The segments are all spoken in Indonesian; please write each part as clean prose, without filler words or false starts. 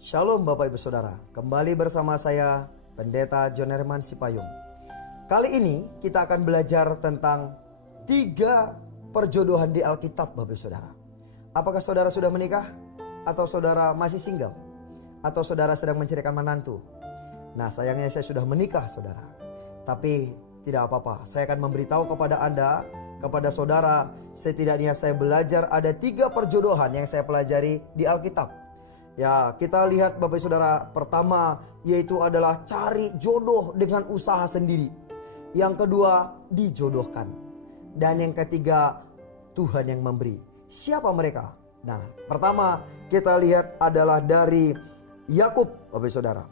Shalom Bapak Ibu Saudara, kembali bersama saya Pendeta John Herman Sipayung. Kali ini kita akan belajar tentang 3 perjodohan di Alkitab Bapak Ibu Saudara. Apakah saudara sudah menikah? Atau saudara masih single? Atau saudara sedang mencarikan menantu? Nah, sayangnya saya sudah menikah saudara. Tapi tidak apa-apa, saya akan memberitahu kepada Anda, kepada saudara, setidaknya saya belajar ada 3 perjodohan yang saya pelajari di Alkitab. Ya, kita lihat Bapak Saudara, pertama yaitu adalah cari jodoh dengan usaha sendiri. Yang kedua, dijodohkan. Dan yang ketiga, Tuhan yang memberi. Siapa mereka? Nah, pertama kita lihat adalah dari Yakub, Bapak Saudara.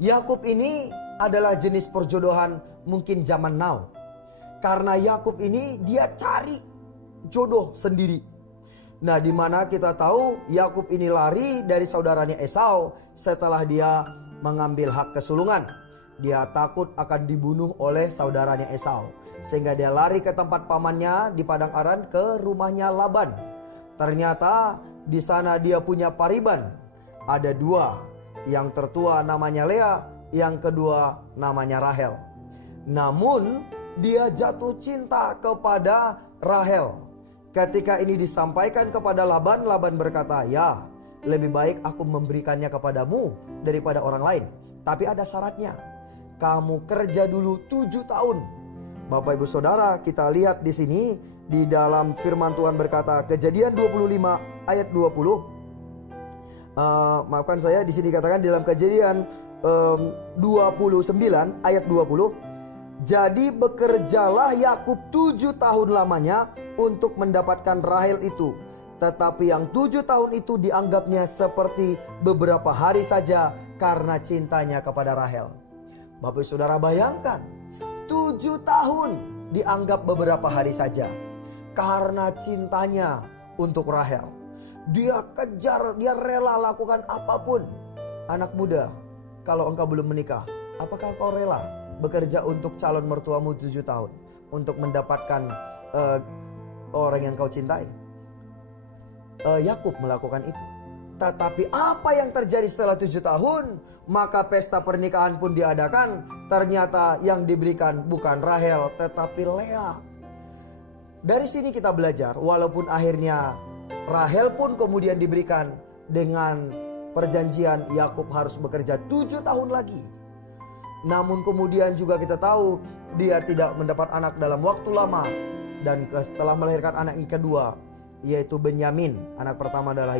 Yakub ini adalah jenis perjodohan mungkin zaman now. Karena Yakub ini dia cari jodoh sendiri. Nah, di mana kita tahu Yakub ini lari dari saudaranya Esau setelah dia mengambil hak kesulungan. Dia takut akan dibunuh oleh saudaranya Esau, sehingga dia lari ke tempat pamannya di padang Aran ke rumahnya Laban. Ternyata di sana dia punya pariban. Ada 2, yang tertua namanya Lea, yang kedua namanya Rahel. Namun dia jatuh cinta kepada Rahel. Ketika ini disampaikan kepada Laban, Laban berkata, "Ya, lebih baik aku memberikannya kepadamu daripada orang lain. Tapi ada syaratnya. Kamu kerja dulu 7 tahun." Bapak Ibu Saudara, kita lihat di sini di dalam firman Tuhan berkata, Kejadian 25 ayat 20. Maafkan saya, di sini dikatakan dalam Kejadian 29 ayat 20. Jadi bekerjalah Yakub 7 tahun lamanya untuk mendapatkan Rahel itu. Tetapi yang 7 tahun itu dianggapnya seperti beberapa hari saja karena cintanya kepada Rahel. Bapak Saudara bayangkan, 7 tahun dianggap beberapa hari saja karena cintanya untuk Rahel. Dia kejar, dia rela lakukan apapun. Anak muda, kalau engkau belum menikah, apakah kau rela bekerja untuk calon mertuamu 7 tahun untuk mendapatkan orang yang kau cintai? Yakub melakukan itu. Tetapi apa yang terjadi setelah 7 tahun? Maka pesta pernikahan pun diadakan. Ternyata yang diberikan bukan Rahel tetapi Lea. Dari sini kita belajar, walaupun akhirnya Rahel pun kemudian diberikan, dengan perjanjian Yakub harus bekerja 7 tahun lagi. Namun kemudian juga kita tahu dia tidak mendapat anak dalam waktu lama. Dan setelah melahirkan anak yang kedua, yaitu Benyamin. Anak pertama adalah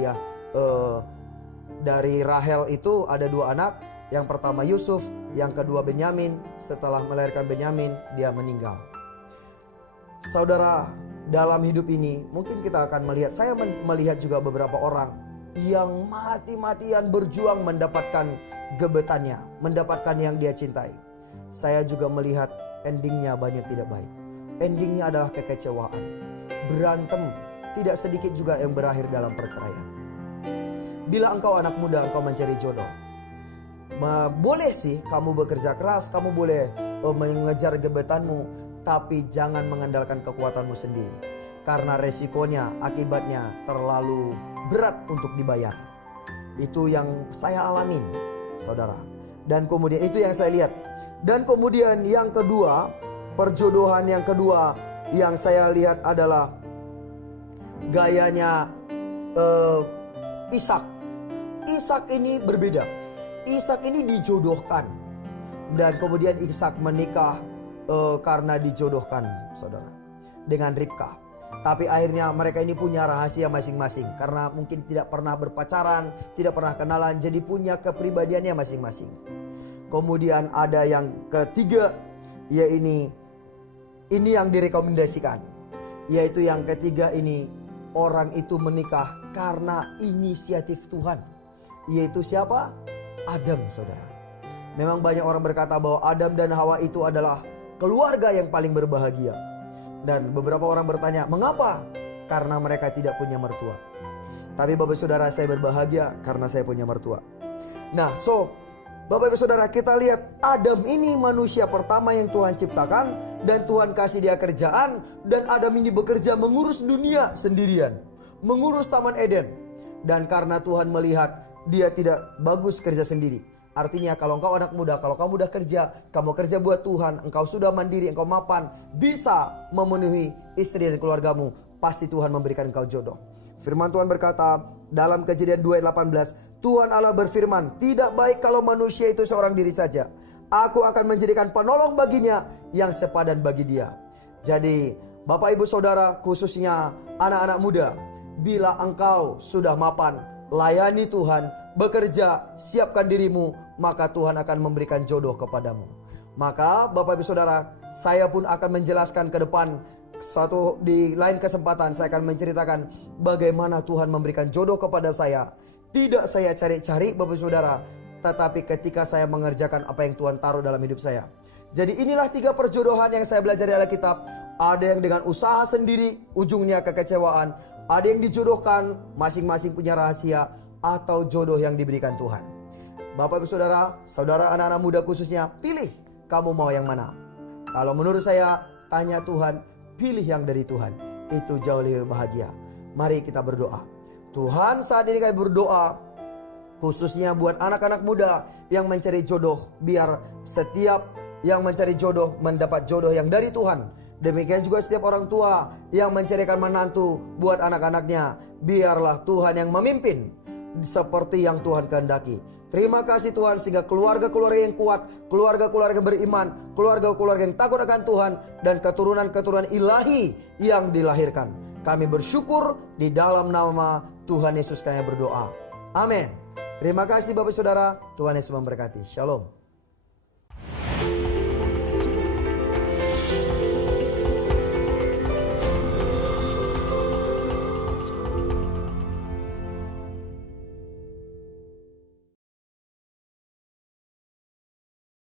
dari Rahel itu ada 2 anak. Yang pertama Yusuf, yang kedua Benyamin. Setelah melahirkan Benyamin, dia meninggal. Saudara, dalam hidup ini mungkin kita akan melihat, saya melihat juga beberapa orang yang mati-matian berjuang mendapatkan gebetannya, mendapatkan yang dia cintai. Saya juga melihat endingnya banyak tidak baik. Endingnya adalah kekecewaan, berantem, tidak sedikit juga yang berakhir dalam perceraian. Bila engkau anak muda, engkau mencari jodoh, boleh sih kamu bekerja keras, kamu boleh mengejar gebetanmu, tapi jangan mengandalkan kekuatanmu sendiri. Karena resikonya, akibatnya terlalu berat untuk dibayar. Itu yang saya alamin, saudara. Dan kemudian itu yang saya lihat. Dan kemudian yang kedua, perjodohan yang kedua yang saya lihat adalah gayanya Ishak. Ishak ini berbeda. Ishak ini dijodohkan. Dan kemudian Ishak menikah karena dijodohkan, saudara, dengan Ribka. Tapi akhirnya mereka ini punya rahasia masing-masing. Karena mungkin tidak pernah berpacaran, tidak pernah kenalan, jadi punya kepribadiannya masing-masing. Kemudian ada yang ketiga, yaitu ini yang direkomendasikan, yaitu yang ketiga ini, orang itu menikah karena inisiatif Tuhan. Yaitu siapa? Adam, saudara. Memang banyak orang berkata bahwa Adam dan Hawa itu adalah keluarga yang paling berbahagia. Dan beberapa orang bertanya, mengapa? Karena mereka tidak punya mertua. Tapi Bapak Saudara, saya berbahagia karena saya punya mertua. Nah, Bapak Ibu Saudara, kita lihat Adam ini manusia pertama yang Tuhan ciptakan. Dan Tuhan kasih dia kerjaan. Dan Adam ini bekerja mengurus dunia sendirian, mengurus Taman Eden. Dan karena Tuhan melihat dia tidak bagus kerja sendiri. Artinya kalau engkau anak muda, kalau kamu udah kerja, kamu kerja buat Tuhan, engkau sudah mandiri, engkau mapan, bisa memenuhi istri dan keluargamu, pasti Tuhan memberikan engkau jodoh. Firman Tuhan berkata dalam Kejadian 2 ayat 18, Tuhan Allah berfirman, tidak baik kalau manusia itu seorang diri saja. Aku akan menjadikan penolong baginya yang sepadan bagi dia. Jadi Bapak Ibu Saudara, khususnya anak-anak muda, bila engkau sudah mapan, layani Tuhan, bekerja, siapkan dirimu, maka Tuhan akan memberikan jodoh kepadamu. Maka Bapak Ibu Saudara, saya pun akan menjelaskan ke depan suatu di lain kesempatan. Saya akan menceritakan bagaimana Tuhan memberikan jodoh kepada saya. Tidak saya cari-cari Bapak Ibu Saudara, tetapi ketika saya mengerjakan apa yang Tuhan taruh dalam hidup saya. Jadi inilah 3 perjodohan yang saya belajar di Alkitab. Ada yang dengan usaha sendiri, ujungnya kekecewaan. Ada yang dijodohkan, masing-masing punya rahasia, atau jodoh yang diberikan Tuhan. Bapak Ibu Saudara, saudara anak-anak muda khususnya, pilih kamu mau yang mana. Kalau menurut saya, tanya Tuhan, pilih yang dari Tuhan. Itu jauh lebih bahagia. Mari kita berdoa. Tuhan, saat ini kami berdoa, khususnya buat anak-anak muda yang mencari jodoh. Biar setiap yang mencari jodoh mendapat jodoh yang dari Tuhan. Demikian juga setiap orang tua yang mencarikan menantu buat anak-anaknya. Biarlah Tuhan yang memimpin seperti yang Tuhan kehendaki. Terima kasih Tuhan, sehingga keluarga-keluarga yang kuat, keluarga-keluarga beriman, keluarga-keluarga yang takut akan Tuhan, dan keturunan-keturunan ilahi yang dilahirkan. Kami bersyukur di dalam nama Tuhan Yesus kami berdoa. Amin. Terima kasih Bapak Saudara, Tuhan Yesus memberkati. Shalom.